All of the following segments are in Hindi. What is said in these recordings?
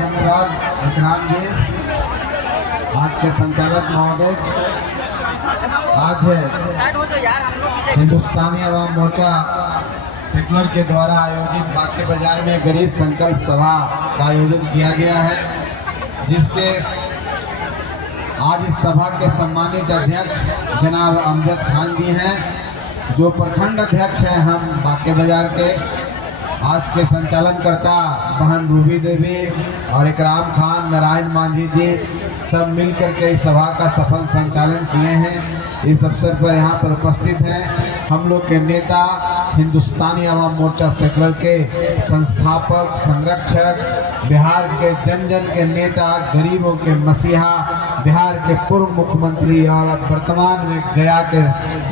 धन्यवाद इकराम जी। आज के संचालक महोदय, आज हिंदुस्तानी अवाम मोर्चा सेक्युलर के द्वारा आयोजित बाके बाजार में गरीब संकल्प सभा का आयोजन किया गया है, जिसके आज इस सभा के सम्मानित अध्यक्ष जनाब अमजद खान जी हैं, जो प्रखंड अध्यक्ष हैं हम बाके बाजार के। आज के संचालनकर्ता बहन रूबी देवी और इकराम खान, नारायण मांझी जी सब मिलकर के इस सभा का सफल संचालन किए हैं। इस अवसर पर यहाँ पर उपस्थित हैं हम लोग के नेता, हिंदुस्तानी अवाम मोर्चा सेक्युलर के संस्थापक, संरक्षक, बिहार के जन जन के नेता, गरीबों के मसीहा, बिहार के पूर्व मुख्यमंत्री और वर्तमान में गया के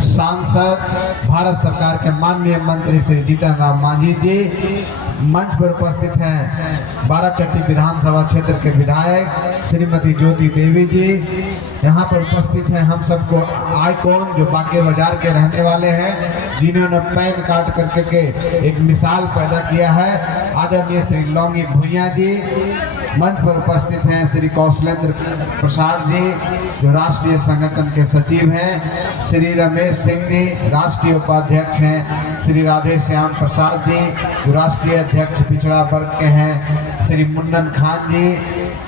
सांसद, भारत सरकार के माननीय मंत्री श्री जीतन राम मांझी जी मंच पर उपस्थित हैं। बाराचट्टी विधानसभा क्षेत्र के विधायक श्रीमती ज्योति देवी जी यहाँ पर उपस्थित हैं। हम सबको आइकॉन जो बाके बाजार के रहने वाले हैं, जिन्होंने पैन कार्ड करके एक मिसाल पैदा किया है, आदरणीय श्री लौंगी भुइया जी मंच पर उपस्थित हैं। श्री कौशलेंद्र प्रसाद जी जो राष्ट्रीय संगठन के सचिव हैं, श्री रमेश सिंह जी राष्ट्रीय उपाध्यक्ष हैं, श्री राधे श्याम प्रसाद जी जो राष्ट्रीय अध्यक्ष पिछड़ा वर्ग के हैं, श्री मुन्नन खान जी,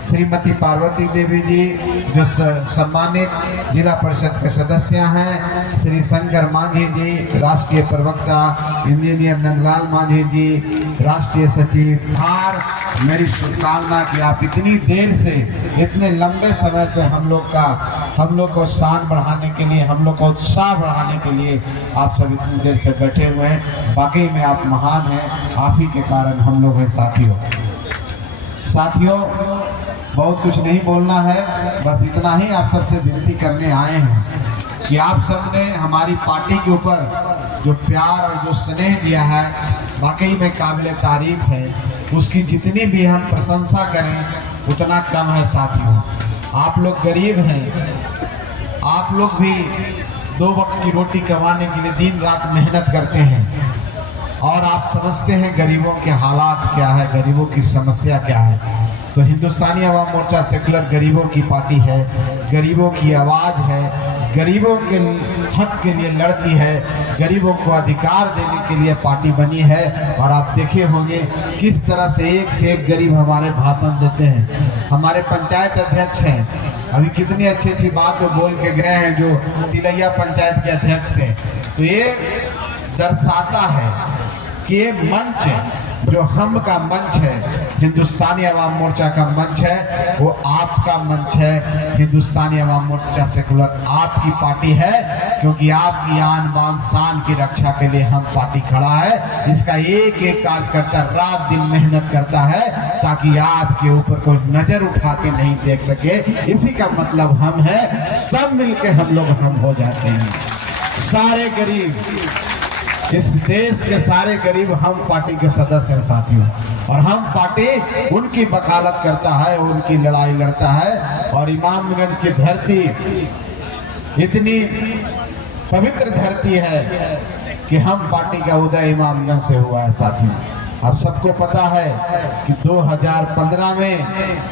श्रीमती पार्वती देवी जी जो सम्मानित जिला परिषद के सदस्य हैं, श्री शंकर मांझी जी राष्ट्रीय प्रवक्ता, इंजीनियर नंदलाल मांझी जी राष्ट्रीय सचिव। और मेरी शुभकामना कि आप इतनी देर से, इतने लंबे समय से हम लोग को शान बढ़ाने के लिए, हम लोग को उत्साह बढ़ाने के लिए आप सब इतनी देर से बैठे हुए हैं। वाकई में आप महान हैं, आप ही के कारण हम लोग हैं। साथियों बहुत कुछ नहीं बोलना है, बस इतना ही आप सबसे विनती करने आए हैं कि आप सबने हमारी पार्टी के ऊपर जो प्यार और जो स्नेह दिया है वाकई में काबिल तारीफ है। उसकी जितनी भी हम प्रशंसा करें उतना कम है। साथियों आप लोग गरीब हैं, आप लोग भी 2 वक्त की रोटी कमाने के लिए दिन रात मेहनत करते हैं और आप समझते हैं गरीबों के हालात क्या है, गरीबों की समस्या क्या है। तो हिंदुस्तानी अवाम मोर्चा सेक्युलर गरीबों की पार्टी है, गरीबों की आवाज़ है, गरीबों के हक के लिए लड़ती है, गरीबों को अधिकार देने के लिए पार्टी बनी है। और आप देखे होंगे किस तरह से एक गरीब हमारे भाषण देते हैं। हमारे पंचायत अध्यक्ष हैं, अभी कितनी अच्छी अच्छी बात बोल के गए हैं जो तिलैया पंचायत के अध्यक्ष थे। तो ये दर्शाता है कि ये मंच जो हम का मंच है, हिंदुस्तानी अवाम मोर्चा का मंच है, वो आपका मंच है। हिंदुस्तानी अवाम मोर्चा सेक्युलर आपकी पार्टी है, क्योंकि आपकी आन बान शान की रक्षा के लिए हम पार्टी खड़ा है। इसका एक एक कार्यकर्ता रात दिन मेहनत करता है ताकि आपके ऊपर कोई नजर उठा के नहीं देख सके। इसी का मतलब हम है, सब मिलके हम लोग हम हो जाते हैं। सारे गरीब, इस देश के सारे गरीब हम पार्टी के सदस्य हैं साथियों, और हम पार्टी उनकी वकालत करता है, उनकी लड़ाई लड़ता है। और इमामगंज की धरती इतनी पवित्र धरती है कि हम पार्टी का उदय इमामगंज से हुआ है साथियों। अब सबको पता है कि 2015 में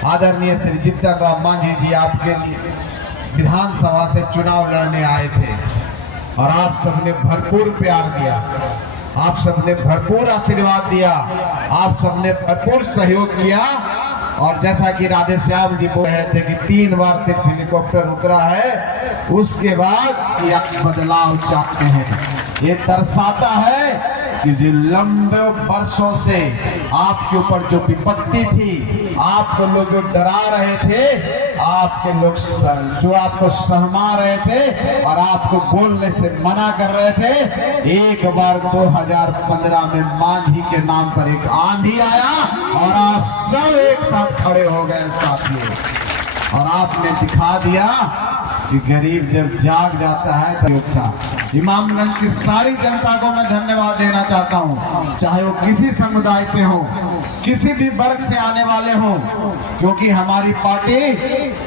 आदरणीय श्री जीतन राम मांझी जी आपके विधानसभा से चुनाव लड़ने आए थे और आप सबने भरपूर प्यार दिया, आप सबने भरपूर आशीर्वाद दिया, आप सबने भरपूर सहयोग किया। और जैसा कि राधे श्याम जी बोल रहे थे कि 3 बार सिर्फ हेलीकॉप्टर उतरा है, उसके बाद ये बदलाव चाहते हैं। ये दर्शाता है कि जो लंबे वर्षों से आपके ऊपर जो विपत्ति थी, आपको लोग जो डरा रहे थे, आपके लोग जो आपको सहमा रहे थे और आपको बोलने से मना कर रहे थे, एक बार 2015 में मांझी के नाम पर एक आंधी आया और आप सब एक साथ खड़े हो गए साथियों। और आपने दिखा दिया कि गरीब जब जाग जाता है तो था। इमामगंज की सारी जनता को मैं धन्यवाद देना चाहता हूँ, चाहे वो किसी समुदाय से हो, किसी भी वर्ग से आने वाले हों, क्योंकि हमारी पार्टी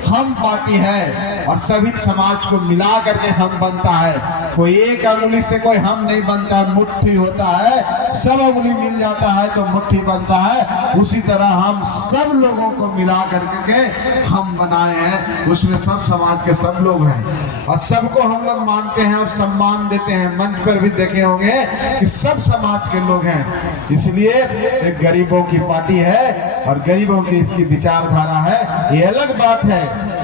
हम पार्टी है और सभी समाज को मिला करके हम बनता है। कोई एक अंगुली से कोई हम नहीं बनता, मुट्ठी होता है, सब अंगुली मिल जाता है तो मुट्ठी बनता है। उसी तरह हम सब लोगों को मिला करके हम बनाए हैं। उसमें सब समाज के सब लोग हैं और सबको हम लोग मानते हैं और सम्मान देते हैं। मंच पर भी देखे होंगे कि सब समाज के लोग हैं। इसलिए एक गरीबों की पार्टी है और गरीबों की इसकी विचारधारा है। ये अलग बात है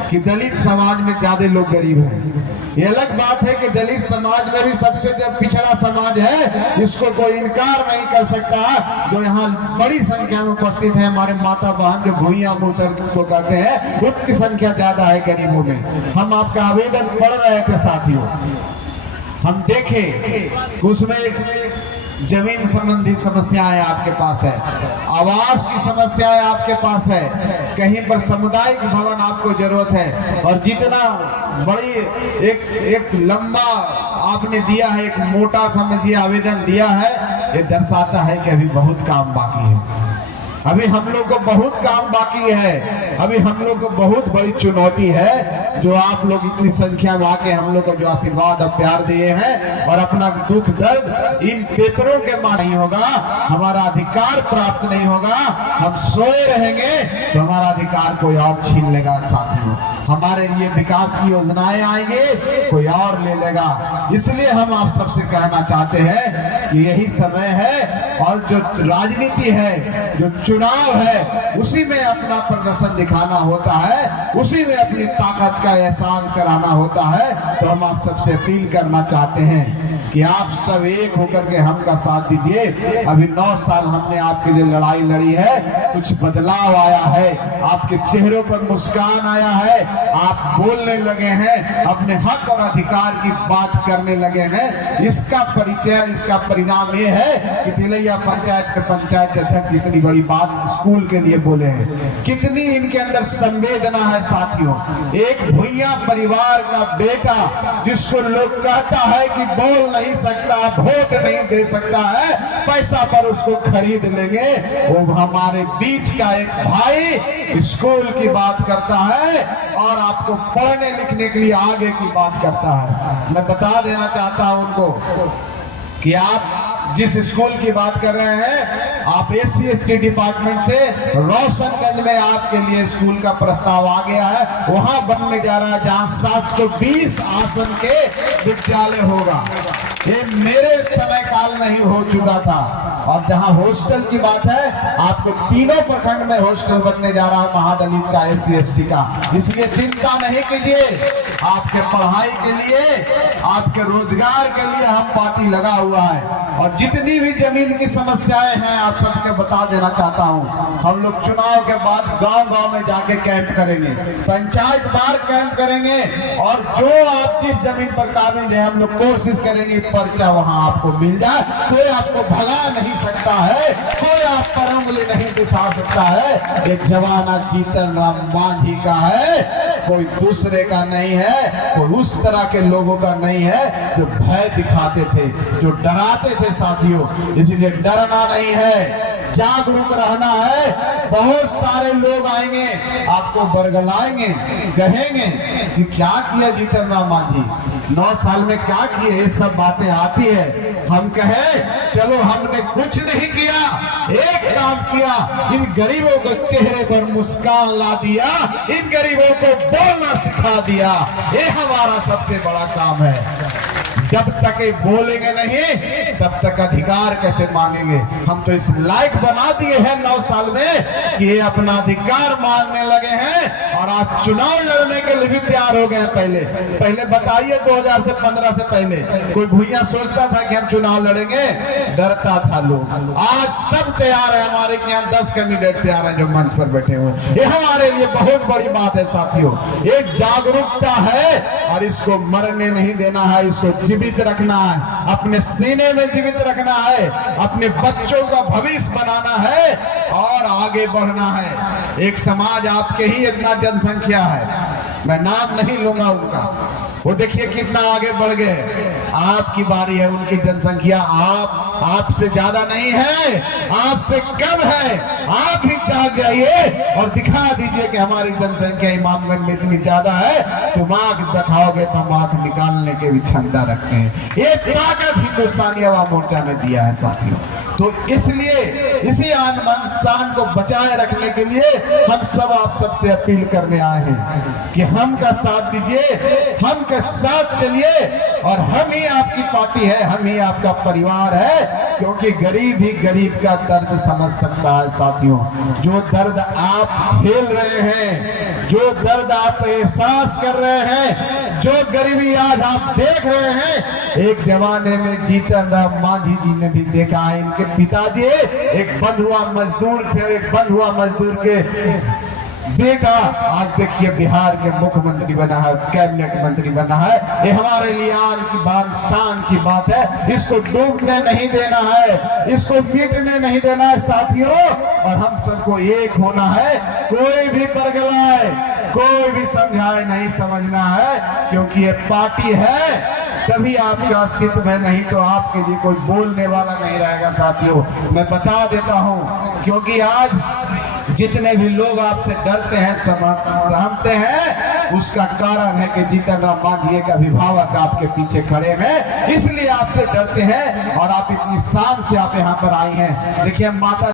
कि दलित समाज में ज्यादा लोग गरीब हैं। ये अलग बात है कि दलित समाज में भी सबसे जब पिछड़ा समाज है, इसको कोई इनकार नहीं कर सकता। जो यहाँ बड़ी संख्या में उपस्थित है, हमारे माता बहन जो भूइया मुसर को कहते हैं, उनकी संख्या ज्यादा है गरीबों में। हम आपका आवेदन पढ़ रहे थे साथियों, हम देखे उसमें जमीन संबंधी समस्याएं आपके पास है, आवास की समस्याएं आपके पास है, कहीं पर सामुदायिक भवन आपको जरूरत है। और जितना बड़ी एक लंबा आपने दिया है, एक मोटा समझिए आवेदन दिया है, ये दर्शाता है कि अभी बहुत काम बाकी है। अभी हम लोग को बहुत काम बाकी है। अभी हम लोग को बहुत बड़ी चुनौती है जो आप लोग इतनी संख्या में आके हम लोग को जो आशीर्वाद और प्यार दिए हैं और अपना दुख दर्द इन पेपरों के माध्यम नहीं होगा, हमारा अधिकार प्राप्त नहीं होगा, हम सोए रहेंगे तो हमारा अधिकार कोई और छीन लेगा। साथियों, हमारे लिए विकास की योजनाएं आएंगे, कोई और ले लेगा। इसलिए हम आप सबसे कहना चाहते हैं कि यही समय है और जो राजनीति है, जो चुनाव है, उसी में अपना प्रदर्शन दिखाना होता है, उसी में अपनी ताकत का एहसास कराना होता है। तो हम आप सबसे अपील करना चाहते हैं कि आप सब एक होकर के हमका साथ दीजिए। अभी 9 साल हमने आपके लिए लड़ाई लड़ी है, कुछ बदलाव आया है, आपके चेहरों पर मुस्कान आया है, आप बोलने लगे हैं, अपने हक और अधिकार की बात करने लगे हैं। इसका परिचय, इसका परिणाम ये है कि तिलैया पंचायत के पंचायत अध्यक्ष इतनी बड़ी बात स्कूल के लिए बोले हैं। कितनी इनके अंदर संवेदना है साथियों। एक भुइया परिवार का बेटा जिसको लोग कहता है कि बोल नहीं सकता, वोट नहीं दे सकता है, पैसा पर उसको खरीद लेंगे, वो हमारे बीच का एक भाई स्कूल की बात करता है और आपको पढ़ने लिखने के लिए आगे की बात करता है। मैं बता देना चाहता हूं उनको कि आप जिस स्कूल की बात कर रहे हैं, आप SC/ST डिपार्टमेंट से रोशनगंज में आपके लिए स्कूल का प्रस्ताव आ गया है, वहां बनने जा रहा है जहां 720 आसन के विद्यालय होगा। ये मेरे समय काल में ही हो चुका था। और जहां हॉस्टल की बात है, आपको तीनों प्रखंड में हॉस्टल बनने जा रहा है महादलित का, SC/ST का। इसलिए चिंता नहीं कीजिए, आपके पढ़ाई के लिए, आपके रोजगार के लिए हम पार्टी लगा हुआ है। और जितनी भी जमीन की समस्याएं हैं आप सबके बता देना चाहता हूं, हम लोग चुनाव के बाद गांव-गांव में जाके कैंप करेंगे, पंचायत बार कैंप करेंगे और जो आप जिस जमीन पर काबिज है हम लोग कोशिश करेंगे पर्चा वहां आपको मिल जाए। कोई आपको भगा नहीं सकता है, कोई आप पर उंगली नहीं दिखा सकता है। ये जमाना जीतन राम मांझी का है, कोई दूसरे का नहीं है, कोई उस तरह के लोगों का नहीं है जो भय दिखाते थे, जो डराते थे साथियों। इसलिए डरना नहीं है, जागरूक रहना है। बहुत सारे लोग आएंगे, आपको बरगलाएंगे, कहेंगे कि क्या किया जीतन राम मांझी, 9 साल में क्या किए, ये सब बातें आती है। हम कहें चलो हमने कुछ नहीं किया, एक काम किया, इन गरीबों को चेहरे पर मुस्कान ला दिया, इन गरीबों को बोलना सिखा दिया। ये हमारा सबसे बड़ा काम है। जब तक ये बोलेंगे नहीं तब तक अधिकार कैसे मांगेंगे। हम तो इस लायक बना दिए हैं 9 साल में कि ये अपना अधिकार मांगने लगे हैं और आज चुनाव लड़ने के लिए भी तैयार हो गए हैं। पहले बताइए 2015 से पहले कोई भुइया सोचता था कि हम चुनाव लड़ेंगे? डरता था लोग। आज सब तैयार है, हमारे यहाँ 10 कैंडिडेट तैयार है जो मंच पर बैठे हुए। ये हमारे लिए बहुत बड़ी बात है साथियों। एक जागरूकता है और इसको मरने नहीं देना है, इसको जीवित रखना है, अपने सीने में जीवित रखना है, अपने बच्चों का भविष्य बनाना है और आगे बढ़ना है। एक समाज आपके ही इतना जनसंख्या है, मैं नाम नहीं लूंगा उनका, वो देखिए कितना आगे बढ़ गए। आपकी बारी है, उनकी जनसंख्या आपसे ज्यादा नहीं है, आपसे कम है। आप ही जाग जाइए और दिखा दीजिए कि हमारी जनसंख्या इमामगंज में इतनी ज्यादा है। तुम आंख दिखाओगे तो हम आंख निकालने के भी क्षमता रखते हैं। ये ताकत हिंदुस्तानी अवाम मोर्चा ने दिया है साथियों। तो इसलिए इसी आन बान शान को बचाए रखने के लिए हम सब आप सबसे अपील करने आए हैं कि हम का साथ दीजिए, हम के साथ चलिए, और हम ही आपकी पार्टी है, हम ही आपका परिवार है, क्योंकि गरीब ही गरीब का दर्द समझ सकता है। साथियों, जो दर्द आप झेल रहे हैं, जो दर्द आप एहसास कर रहे हैं, जो गरीबी आज आप देख रहे हैं, एक जमाने में जीतन राम मांझी जी ने भी देखा है। इनके पिताजी एक बंधुआ मजदूर थे, एक बंधुआ मजदूर के बेटा आज देखिए बिहार के मुख्यमंत्री बना है, कैबिनेट मंत्री बना है। ये हमारे लिए आन की बात, शान की बात है। इसको डूबने नहीं देना है, इसको मिटने नहीं देना है साथियों, और हम सबको एक होना है। कोई भी परगलाए, कोई भी समझाए नहीं समझना है, क्योंकि ये पार्टी है तभी आपका अस्तित्व है, नहीं तो आपके लिए कोई बोलने वाला नहीं रहेगा। साथियों, मैं बता देता हूं, क्योंकि आज जितने भी लोग आपसे डरते हैं, सहमते हैं, उसका कारण है कि जीतन राम मांझी एक अभिभावक आपके पीछे खड़े हैं, इसलिए आपसे डरते हैं और आप इतनी शान से आप यहाँ पर आई हैं। देखिए माता